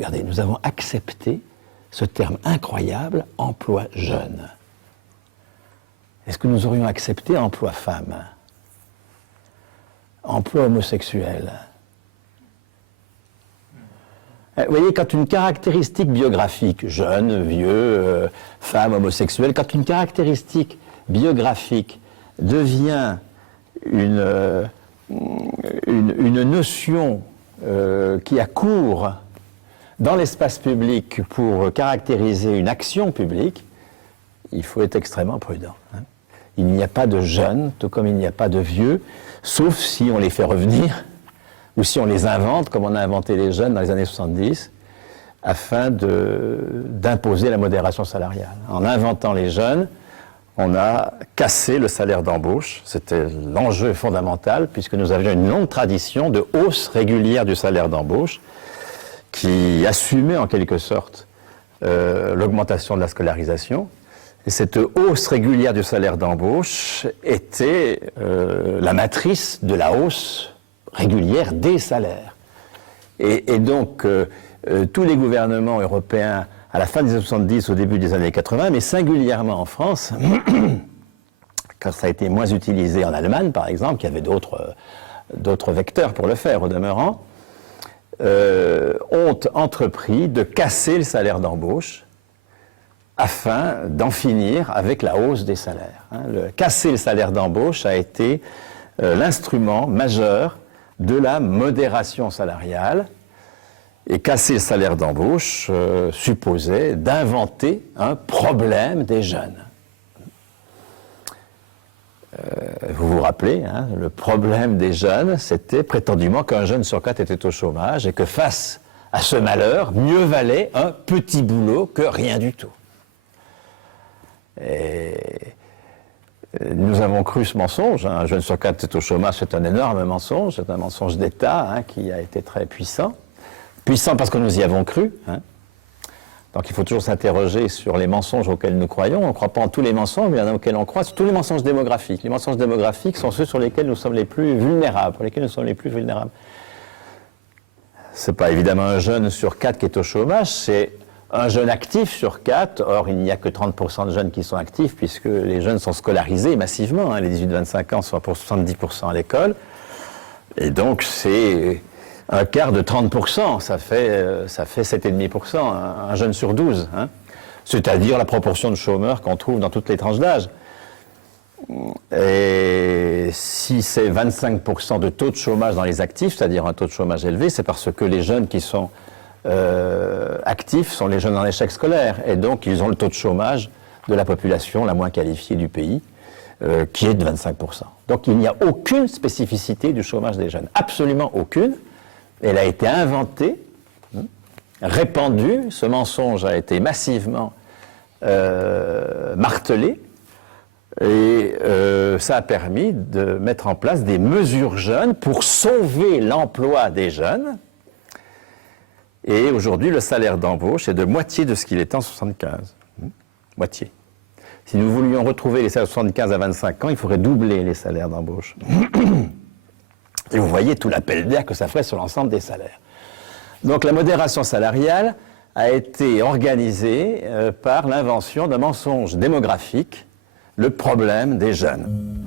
regardez, nous avons accepté ce terme incroyable, emploi jeune. Est-ce que nous aurions accepté emploi femme? Emploi homosexuel? Vous voyez, quand une caractéristique biographique, jeune, vieux, femme, homosexuelle, quand une caractéristique biographique devient une notion qui accourt dans l'espace public pour caractériser une action publique, il faut être extrêmement prudent. Il n'y a pas de jeunes, tout comme il n'y a pas de vieux, sauf si on les fait revenir, ou si on les invente, comme on a inventé les jeunes dans les années 70, afin d'imposer la modération salariale. En inventant les jeunes, on a cassé le salaire d'embauche. C'était l'enjeu fondamental, puisque nous avions une longue tradition de hausse régulière du salaire d'embauche, qui assumait en quelque sorte l'augmentation de la scolarisation. Et cette hausse régulière du salaire d'embauche était la matrice de la hausse régulière des salaires. Et donc, tous les gouvernements européens, à la fin des années 70, au début des années 80, mais singulièrement en France, quand ça a été moins utilisé en Allemagne, par exemple, qui avait d'autres vecteurs pour le faire, au demeurant, ont entrepris de casser le salaire d'embauche afin d'en finir avec la hausse des salaires. Casser le salaire d'embauche a été l'instrument majeur de la modération salariale, et casser le salaire d'embauche supposait d'inventer un problème des jeunes. Vous vous rappelez, le problème des jeunes, c'était prétendument qu'un jeune sur 4 était au chômage et que face à ce malheur, mieux valait un petit boulot que rien du tout. Et nous avons cru ce mensonge. Un jeune sur 4 est au chômage, c'est un énorme mensonge, c'est un mensonge d'État qui a été très puissant. Puissant parce que nous y avons cru. Donc il faut toujours s'interroger sur les mensonges auxquels nous croyons. On ne croit pas en tous les mensonges, mais il y en a auxquels on croit. C'est tous les mensonges démographiques. Les mensonges démographiques sont ceux sur lesquels nous sommes les plus vulnérables, pour lesquels nous sommes les plus vulnérables. Ce n'est pas évidemment un jeune sur 4 qui est au chômage, c'est un jeune actif sur 4. Or, il n'y a que 30% de jeunes qui sont actifs, puisque les jeunes sont scolarisés massivement. Les 18-25 ans sont pour 70% à l'école. Et donc, c'est un quart de 30%, ça fait 7,5%, un jeune sur 12. C'est-à-dire la proportion de chômeurs qu'on trouve dans toutes les tranches d'âge. Et si c'est 25% de taux de chômage dans les actifs, c'est-à-dire un taux de chômage élevé, c'est parce que les jeunes qui sont actifs sont les jeunes en échec scolaire. Et donc, ils ont le taux de chômage de la population la moins qualifiée du pays, qui est de 25%. Donc, il n'y a aucune spécificité du chômage des jeunes. Absolument aucune. Elle a été inventée, répandue, ce mensonge a été massivement martelé, et ça a permis de mettre en place des mesures jeunes pour sauver l'emploi des jeunes. Et aujourd'hui, le salaire d'embauche est de moitié de ce qu'il était en 1975. Moitié. Si nous voulions retrouver les salaires de 75 à 25 ans, il faudrait doubler les salaires d'embauche. Et vous voyez tout l'appel d'air que ça ferait sur l'ensemble des salaires. Donc la modération salariale a été organisée par l'invention d'un mensonge démographique, le problème des jeunes.